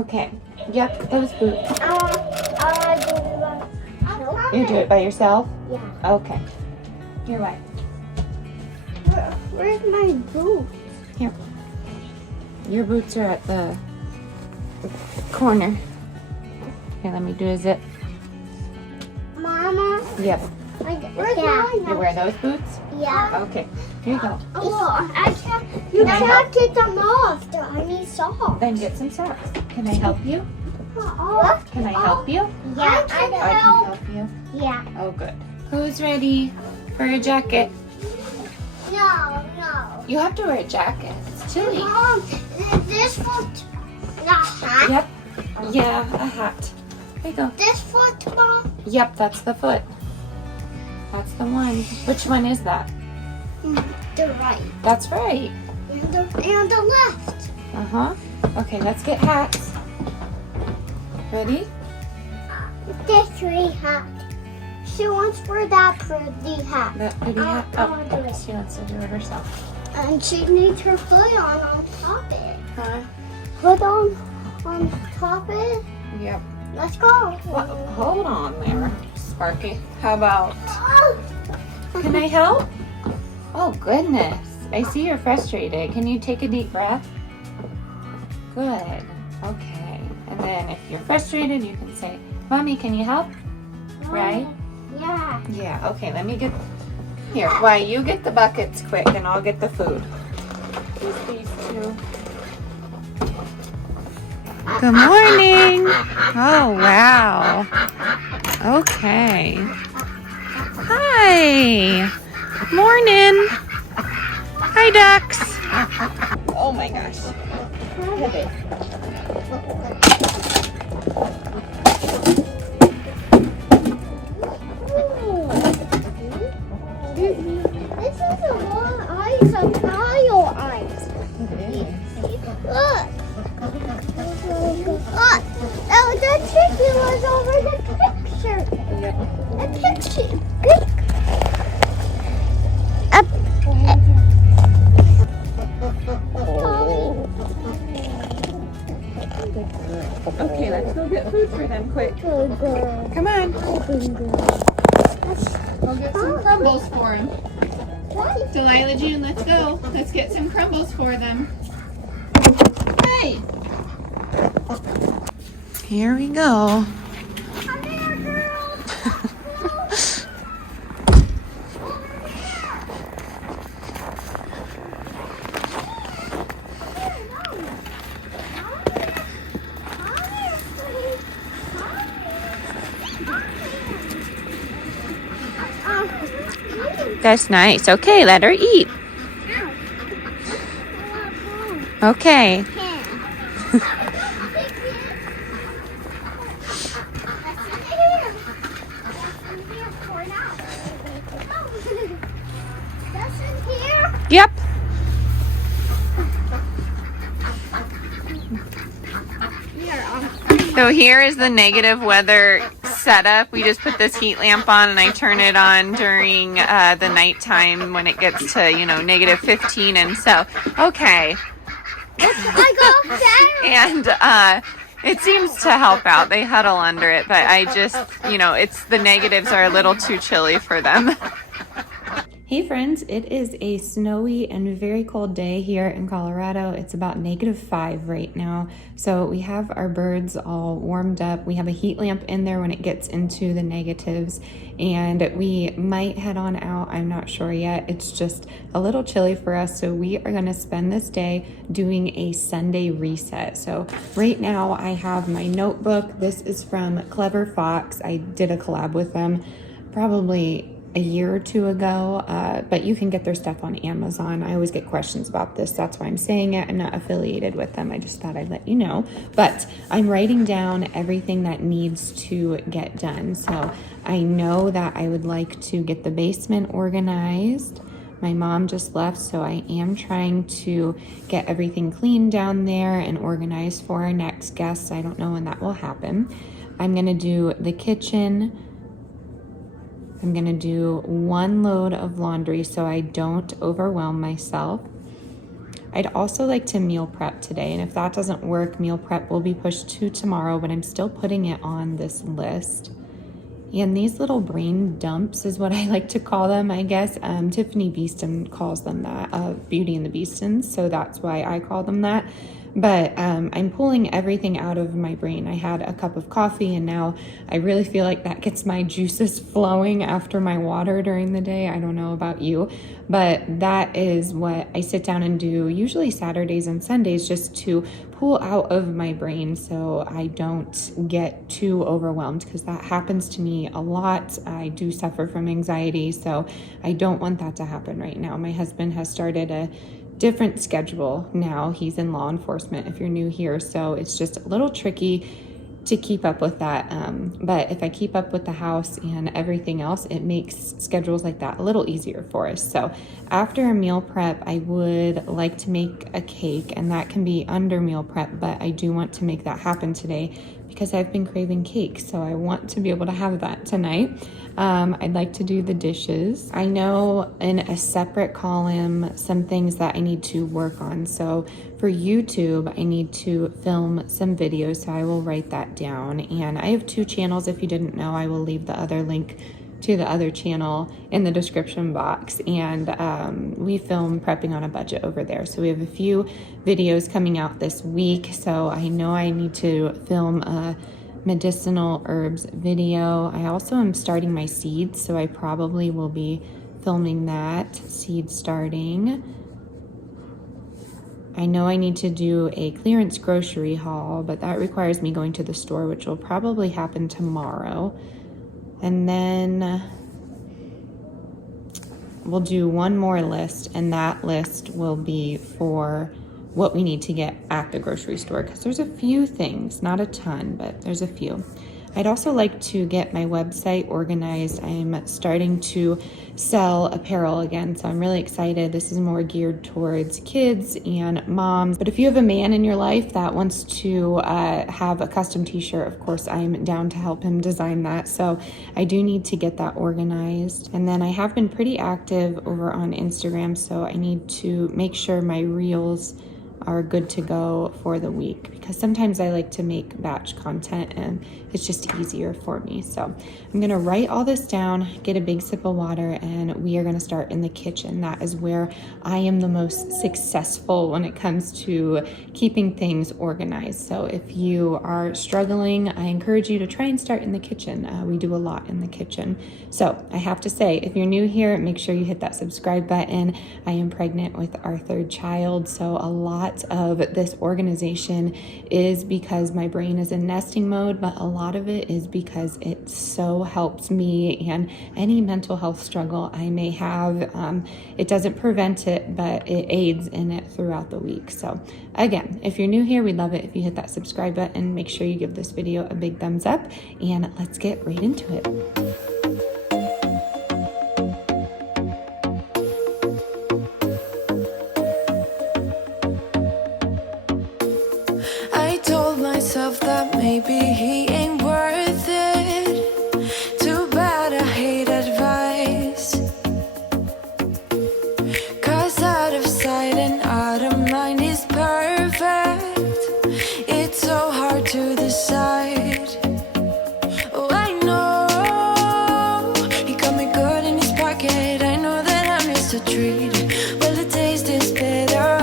Okay. Yep, those boots. No. You do it by yourself? Yeah. Okay. Your way. Where's my boot? Here. Your boots are at the corner. Here, let me do a zip. Mama. Yep. Where's mine? You wear those boots? Yeah. Okay. Here you go. Oh, I can't get them off. I need socks. Then get some socks. Can I help you? What? Can I help you? Yeah, I can help you. Yeah. Oh, good. Who's ready for a jacket? No. You have to wear a jacket. It's chilly. Mom, is this foot the hat? Yep. Yeah, a hat. There you go. This foot, Mom? Yep, that's the foot. That's the one. Which one is that? The right. That's right. And the left. Uh-huh. Okay, let's get hats. Ready? This pretty hat. She wants for that pretty hat. That pretty hat? I'll do it. She wants to do it herself. And she needs her hood on top of it. Huh? Hood on top of it. Yep. Let's go. Hold on there, Sparky. How about... Oh. Can I help? Oh, goodness. I see you're frustrated. Can you take a deep breath? Good. Okay. And then if you're frustrated, you can say, Mommy, can you help? Right? Yeah. Yeah. Okay, let me get... Here, why you get the buckets quick and I'll get the food. Just these two. Good morning. Oh, wow. Okay. Hi. Morning. Hi, ducks. Oh my gosh. This is a lot of ice, a pile of ice. Look. Look. Oh, the chicken was over the picture. Yep. The picture. Okay, let's go get food for them quick. Good girl. Come on. Good girl. Go get some crumbles for them. Delilah June, let's go. Let's get some crumbles for them. Hey! Here we go. Come here, girl. That's nice. Okay, let her eat. Okay. Yep. So here is the negative weather setup. We just put this heat lamp on and I turn it on during the nighttime when it gets to, negative 15 and so. Okay. And it seems to help out. They huddle under it, but I just, it's the negatives are a little too chilly for them. Hey friends, it is a snowy and very cold day here in Colorado. It's about -5 right now. So we have our birds all warmed up. We have a heat lamp in there when it gets into the negatives and we might head on out. I'm not sure yet. It's just a little chilly for us. So we are gonna spend this day doing a Sunday reset. So right now I have my notebook. This is from Clever Fox. I did a collab with them probably a year or two ago, but you can get their stuff on Amazon. I always get questions about this. That's why I'm saying it. I'm not affiliated with them. I just thought I'd let you know. But I'm writing down everything that needs to get done. So I know that I would like to get the basement organized. My mom just left, so I am trying to get everything clean down there and organized for our next guests. I don't know when that will happen. I'm gonna do the kitchen. I'm gonna do 1 load of laundry so I don't overwhelm myself. I'd also like to meal prep today, and if that doesn't work, meal prep will be pushed to tomorrow, but I'm still putting it on this list. And these little brain dumps is what I like to call them, I guess. Tiffany Beeston calls them that, Beauty and the Beestons, so that's why I call them that. But I'm pulling everything out of my brain. I had a cup of coffee, and now I really feel like that gets my juices flowing after my water during the day. I don't know about you, but that is what I sit down and do, usually Saturdays and Sundays, just to pull out of my brain so I don't get too overwhelmed, because that happens to me a lot. I do suffer from anxiety, so I don't want that to happen right now. My husband has started a different schedule now. He's in law enforcement, if you're new here, so it's just a little tricky to keep up with that. But if I keep up with the house and everything else, it makes schedules like that a little easier for us. So after a meal prep, I would like to make a cake, and that can be under meal prep, but I do want to make that happen today because I've been craving cake, so I want to be able to have that tonight. I'd like to do the dishes. I know in a separate column some things that I need to work on. So for YouTube, I need to film some videos, so I will write that down. And I have 2 channels. If you didn't know, I will leave the other link to the other channel in the description box. And we film prepping on a budget over there. So we have a few videos coming out this week. So I know I need to film a medicinal herbs video. I also am starting my seeds, so I probably will be filming that, seed starting. I know I need to do a clearance grocery haul, but that requires me going to the store, which will probably happen tomorrow. And then we'll do one more list, and that list will be for what we need to get at the grocery store, because there's a few things, not a ton, but there's a few. I'd also like to get my website organized. I'm starting to sell apparel again, so I'm really excited. This is more geared towards kids and moms. But if you have a man in your life that wants to have a custom t-shirt, of course, I'm down to help him design that. So I do need to get that organized. And then I have been pretty active over on Instagram, so I need to make sure my reels are good to go for the week, because sometimes I like to make batch content and it's just easier for me. So I'm gonna write all this down, get a big sip of water, and we are gonna start in the kitchen. That is where I am the most successful when it comes to keeping things organized. So if you are struggling, I encourage you to try and start in the kitchen. We do a lot in the kitchen. So I have to say, if you're new here, make sure you hit that subscribe button. I am pregnant with our 3rd child, so a lot of this organization is because my brain is in nesting mode, but a lot of it is because it so helps me and any mental health struggle I may have. It doesn't prevent it, but it aids in it throughout the week. So again, if you're new here, we'd love it if you hit that subscribe button. Make sure you give this video a big thumbs up, and let's get right into it. That maybe he ain't worth it. Too bad I hate advice, 'cause out of sight and out of mind is perfect. It's so hard to decide. Oh, I know he got me good in his pocket. I know that I missed a treat. Well, the taste is better.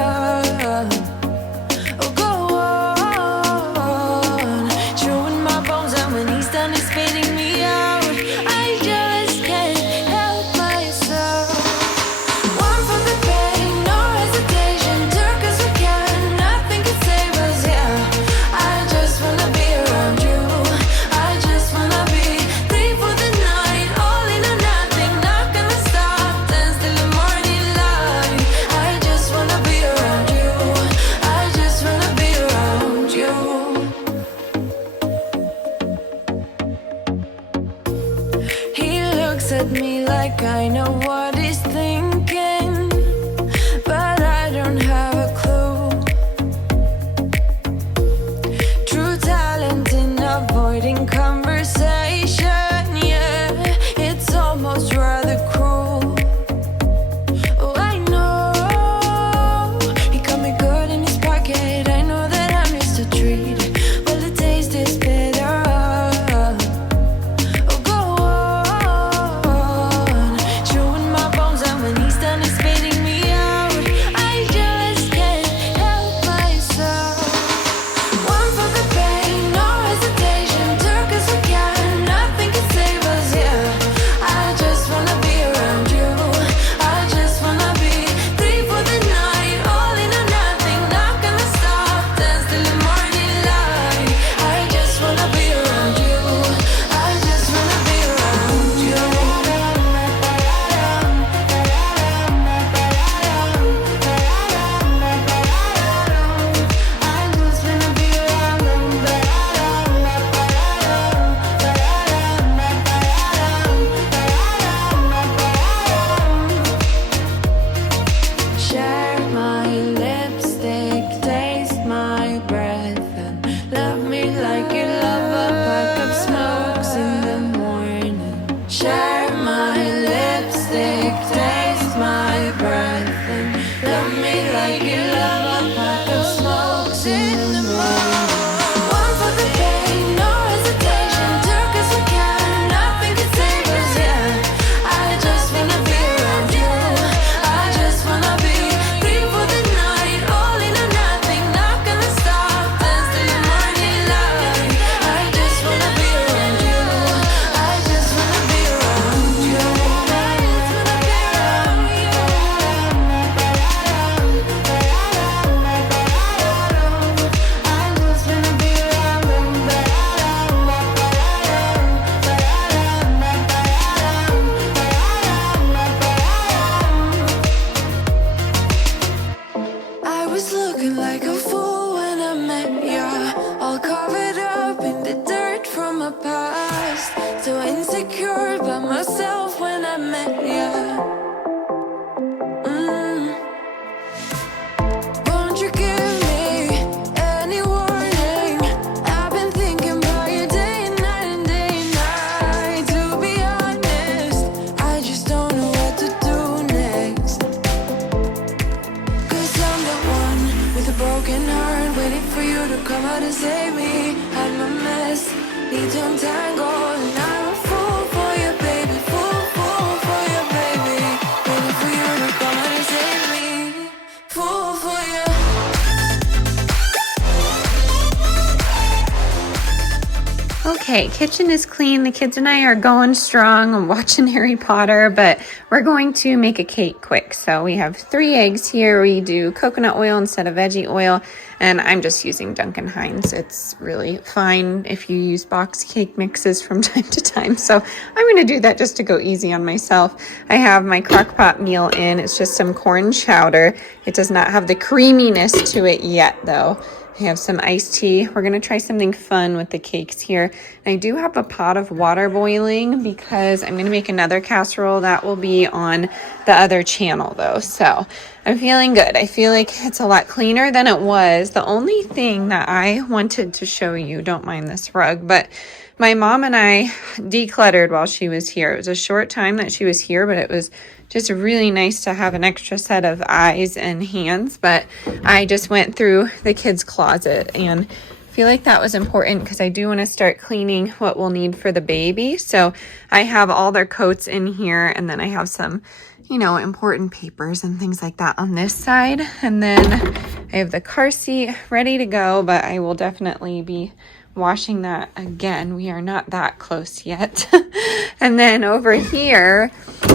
At me like I know what he's thinking, but I don't have a clue. True talent in avoiding conversation, yeah, it's almost rather cruel. Oh, I know he got me like it, love a pack of smokes in the morning. One for the pain, no hesitation, took us we can, nothing can save us, yeah. I just wanna be around you, I just wanna be free for the night, all in or nothing, not gonna stop, dance till the morning light. I just wanna be around you, I just wanna be around you, I just wanna be around you. I was looking like a fool when I met ya, all covered up in the dirt from my past. So insecure about myself when I met ya. Won't you give me any warning? I've been thinking about you day and night and day and night. To be honest, I just don't know what to do next. 'Cause I'm the one with a broken heart, waiting for you to come out and save me. Had my mess, need to untangle, and I'm a fool for you, baby. Fool for you, baby. Waiting for you to come out and save me. Fool for you. Okay, kitchen is clean. The kids and I are going strong. I'm watching Harry Potter, but we're going to make a cake quick. So we have 3 eggs here. We do coconut oil instead of veggie oil, and I'm just using Duncan Hines. It's really fine if you use box cake mixes from time to time. So I'm going to do that just to go easy on myself. I have my crock pot meal in. It's just some corn chowder. It does not have the creaminess to it yet, though. I have some iced tea. We're going to try something fun with the cakes here. And I do have a pot of water boiling because I'm going to make another casserole that will be on the other channel though. So I'm feeling good. I feel like it's a lot cleaner than it was. The only thing that I wanted to show you, don't mind this rug, but my mom and I decluttered while she was here. It was a short time that she was here, but it was just really nice to have an extra set of eyes and hands. But I just went through the kids' closet and I feel like that was important because I do want to start cleaning what we'll need for the baby. So I have all their coats in here, and then I have some, you know, important papers and things like that on this side. And then I have the car seat ready to go, but I will definitely be washing that again. We are not that close yet. And then over here,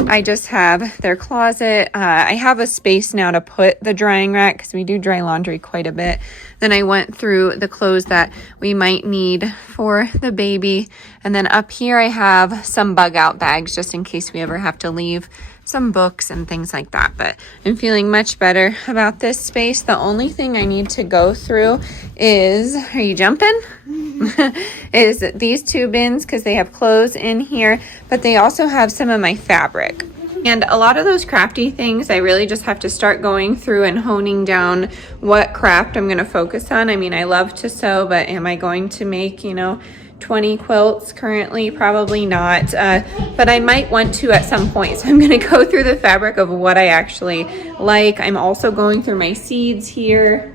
I just have their closet. I have a space now to put the drying rack because we do dry laundry quite a bit. Then I went through the clothes that we might need for the baby. And then up here, I have some bug out bags just in case we ever have to leave some books and things like that. But I'm feeling much better about this space. The only thing I need to go through is, are you jumping? Is these 2 bins because they have clothes in here, but they also have some of my fabric. And a lot of those crafty things, I really just have to start going through and honing down what craft I'm going to focus on. I mean, I love to sew, but am I going to make, 20 quilts currently? Probably not, but I might want to at some point. So I'm going to go through the fabric of what I actually like. I'm also going through my seeds here.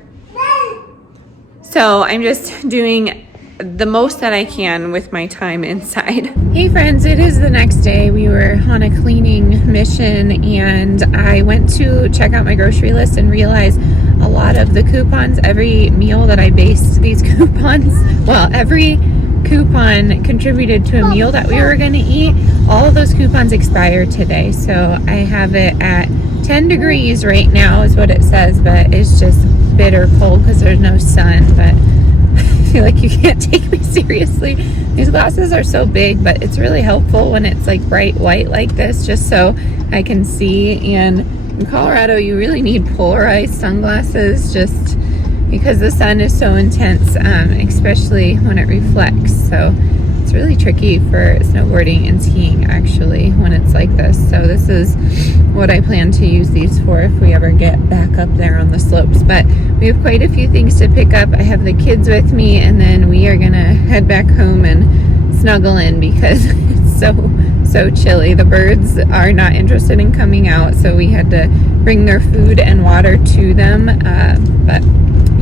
So I'm just doing the most that I can with my time inside. Hey friends, it is the next day. We were on a cleaning mission and I went to check out my grocery list and realized a lot of the coupons, every meal that I based these coupons, well, every coupon contributed to a meal that we were going to eat. All of those coupons expire today. So I have it at 10 degrees right now is what it says, but it's just bitter cold because there's no sun. But I feel like you can't take me seriously. These glasses are so big, but it's really helpful when it's like bright white like this, just so I can see. And in Colorado, you really need polarized sunglasses just because the sun is so intense, especially when it reflects. So it's really tricky for snowboarding and skiing actually when it's like this. So this is what I plan to use these for if we ever get back up there on the slopes. But we have quite a few things to pick up. I have the kids with me, and then we are gonna head back home and snuggle in because it's so chilly. The birds are not interested in coming out, so we had to bring their food and water to them. But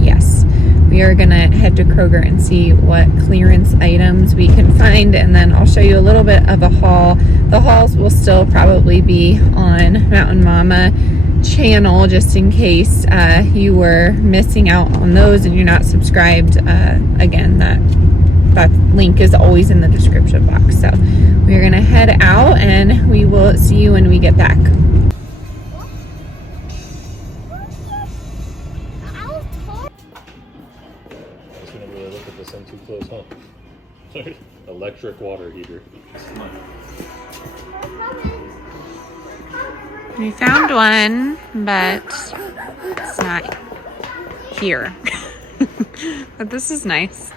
yes, we are gonna head to Kroger and see what clearance items we can find, and then I'll show you a little bit of a haul. The hauls will still probably be on Mountain Mama channel, just in case you were missing out on those and you're not subscribed. Again, that link is always in the description box. So we're gonna head out and we will see you when we get back. Too close, huh? Sorry. Electric water heater. We found one, but it's not here. But this is nice.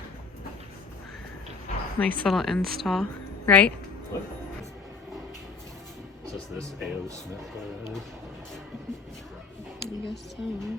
Nice little install, right? What? Is this A.O. Smith? I guess so.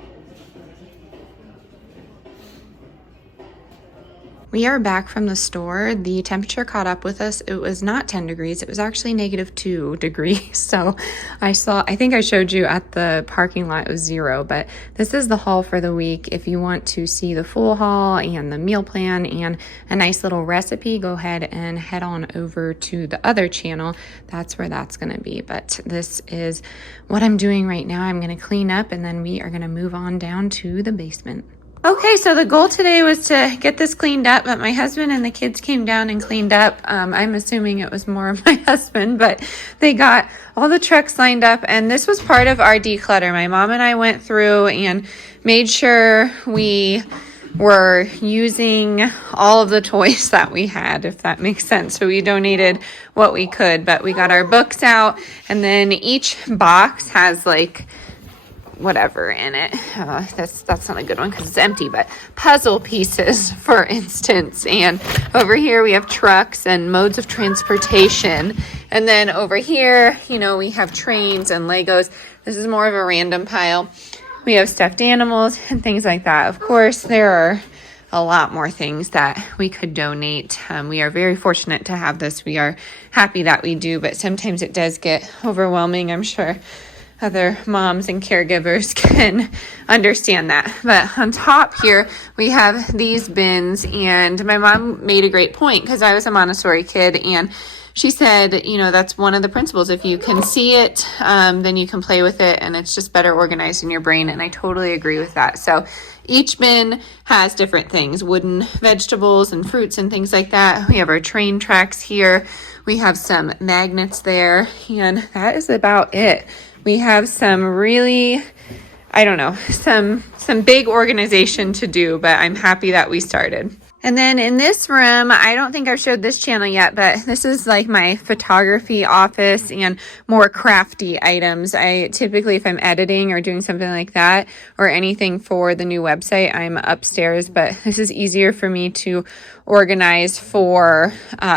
We are back from the store. The temperature caught up with us. It was not 10 degrees. It was actually -2 degrees. So I think I showed you at the parking lot, it was 0, but this is the haul for the week. If you want to see the full haul and the meal plan and a nice little recipe, go ahead and head on over to the other channel. That's where that's going to be. But this is what I'm doing right now. I'm going to clean up and then we are going to move on down to the basement. Okay, so the goal today was to get this cleaned up, but my husband and the kids came down and cleaned up. I'm assuming it was more of my husband, but they got all the trucks lined up, and this was part of our declutter. My mom and I went through and made sure we were using all of the toys that we had, if that makes sense. So we donated what we could, but we got our books out, and then each box has like whatever in it. That's not a good one because it's empty, but puzzle pieces, for instance. And over here we have trucks and modes of transportation. And then over here, we have trains and Legos. This is more of a random pile. We have stuffed animals and things like that. Of course, there are a lot more things that we could donate. We are very fortunate to have this. We are happy that we do, but sometimes it does get overwhelming. I'm sure other moms and caregivers can understand that. But on top here, we have these bins, and my mom made a great point because I was a Montessori kid, and she said, that's one of the principles. If you can see it, then you can play with it, and it's just better organized in your brain. And I totally agree with that. So each bin has different things, wooden vegetables and fruits and things like that. We have our train tracks here. We have some magnets there, and that is about it. We have some really, some big organization to do, but I'm happy that we started. And then in this room, I don't think I've showed this channel yet, but this is like my photography office and more crafty items. I typically, if I'm editing or doing something like that or anything for the new website, I'm upstairs, but this is easier for me to organize for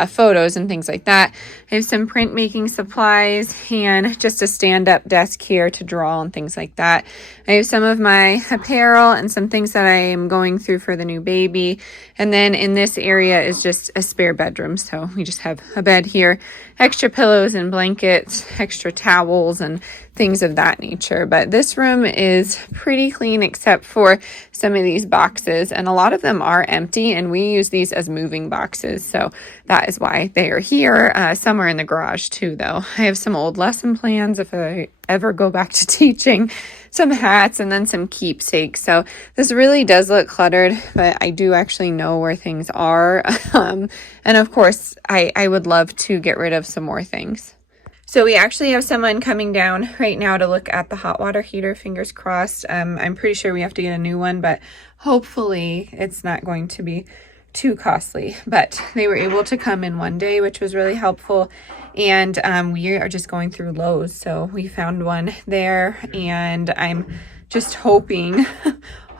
photos and things like that. I have some printmaking supplies and just a stand-up desk here to draw and things like that. I have some of my apparel and some things that I am going through for the new baby. And then in this area is just a spare bedroom. So we just have a bed here, extra pillows and blankets, extra towels and things of that nature. But this room is pretty clean except for some of these boxes, and a lot of them are empty, and we use these as moving boxes. So that is why they are here. Some are in the garage too, though. I have some old lesson plans if I ever go back to teaching, some hats, and then some keepsakes. So this really does look cluttered, but I do actually know where things are. And of course, I would love to get rid of some more things. So we actually have someone coming down right now to look at the hot water heater, fingers crossed. I'm pretty sure we have to get a new one, but hopefully it's not going to be too costly. But they were able to come in one day, which was really helpful. And we are just going through Lowe's. So we found one there, and I'm just hoping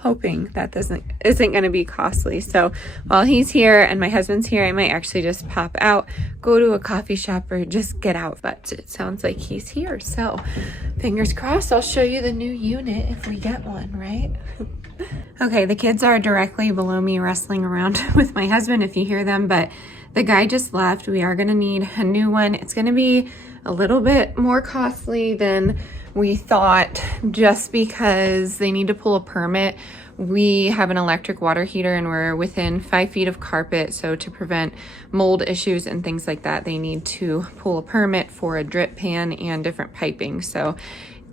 that this isn't going to be costly. So while he's here and my husband's here, I might actually just pop out, go to a coffee shop, or just get out. But it sounds like he's here. So fingers crossed, I'll show you the new unit if we get one, right? Okay, the kids are directly below me wrestling around with my husband if you hear them, but the guy just left. We are gonna need a new one. It's gonna be a little bit more costly than we thought, just because they need to pull a permit. We have an electric water heater and we're within 5 feet of carpet, so to prevent mold issues and things like that, they need to pull a permit for a drip pan and different piping. So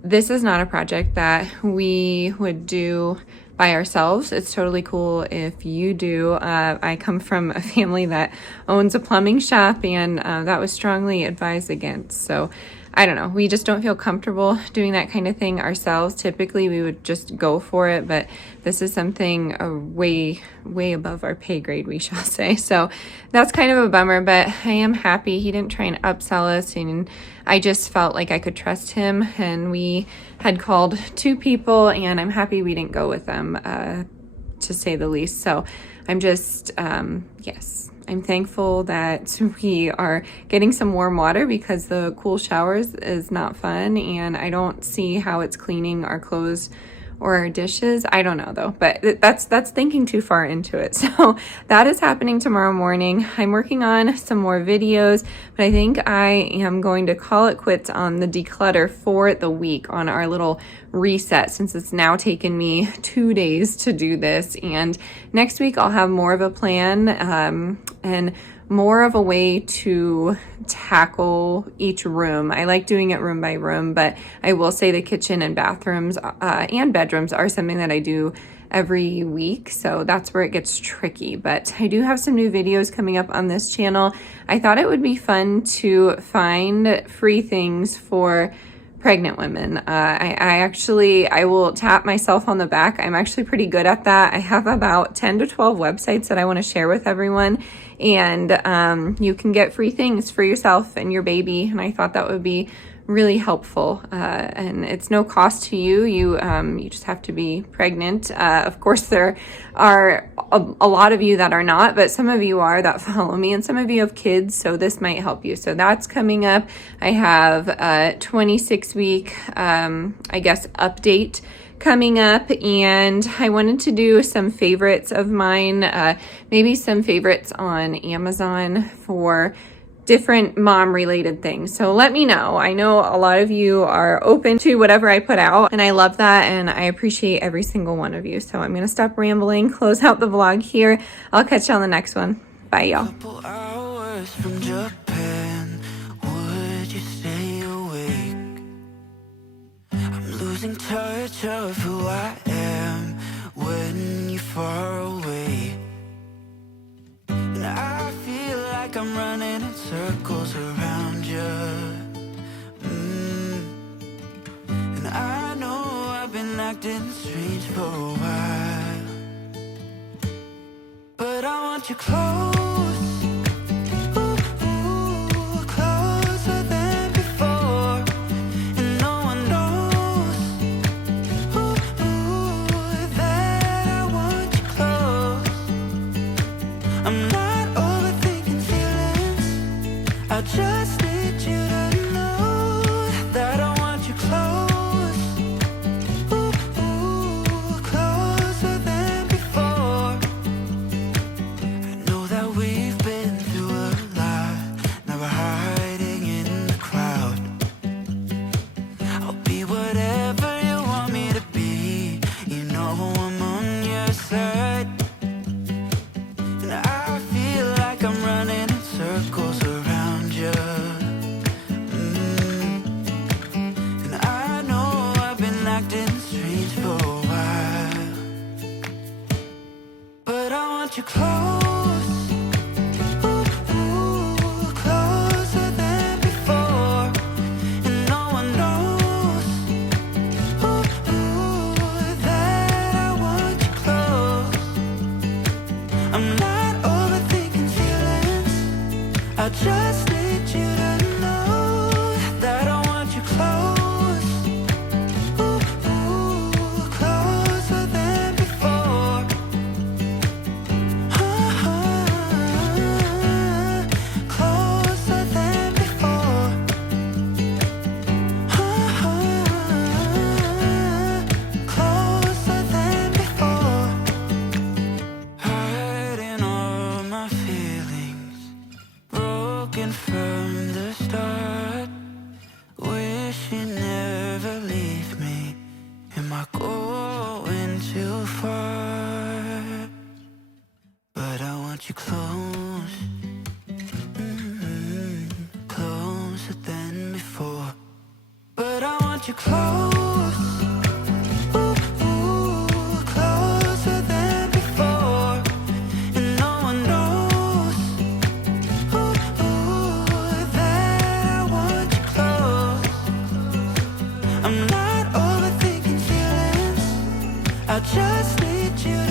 this is not a project that we would do by ourselves. It's totally cool if you do. I come from a family that owns a plumbing shop, and that was strongly advised against. So I don't know, we just don't feel comfortable doing that kind of thing ourselves. Typically we would just go for it, but this is something way above our pay grade, we shall say. So that's kind of a bummer, but I am happy he didn't try and upsell us, and I just felt like I could trust him. And we had called 2 people, and I'm happy we didn't go with them, to say the least. So I'm just, yes, I'm thankful that we are getting some warm water, because the cool showers is not fun, and I don't see how it's cleaning our clothes or our dishes. I don't know though, but that's thinking too far into it. So that is happening tomorrow morning. I'm working on some more videos, but I think I am going to call it quits on the declutter for the week, on our little reset, since it's now taken me 2 days to do this. And next week I'll have more of a plan, and more of a way to tackle each room. I like doing it room by room, but I will say the kitchen and bathrooms and bedrooms are something that I do every week, so that's where it gets tricky. But I do have some new videos coming up on this channel. I thought it would be fun to find free things for pregnant women. I will tap myself on the back. I'm actually pretty good at that. I have about 10 to 12 websites that I want to share with everyone, and you can get free things for yourself and your baby, and I thought that would be really helpful, and it's no cost to you. You just have to be pregnant. Of course, there are a lot of you that are not, but some of you are, that follow me, and some of you have kids, so this might help you. So that's coming up. I have a 26-week, I guess, update coming up, and I wanted to do some favorites of mine, maybe some favorites on Amazon for different mom related things. So let me know. I know a lot of you are open to whatever I put out, and I love that, and I appreciate every single one of you. So I'm gonna stop rambling, close out the vlog here. I'll catch you on the next one. Bye, y'all. Couple hours from Japan, would you stay awake? I'm losing touch of who I am when you're far away. And I feel like I'm running in circles around you. And I know I've been acting strange for a while, but I want you close. Ooh, closer than before. And no one knows that I want you close. I'm not overthinking feelings, I just need you to know that I want you close. Ooh, closer than before. I know that we've been through a lot, now we're hiding in the crowd. I'll be whatever you want me to be, you know I'm on your side. And I feel like I'm running in circles around you. And I know I've been acting strange for a while, but I want you close. Ooh, closer than before. And no one knows that I want you close. I'm not overthinking feelings, I just need you to know that I want you close. Ooh, closer than before. Closer than before. Closer than before. Hiding all my feelings, too far, but I want you close, closer than before. But I want you close, closer than before. And no one knows, that I want you close. I'm not overthinking feelings, I just need you to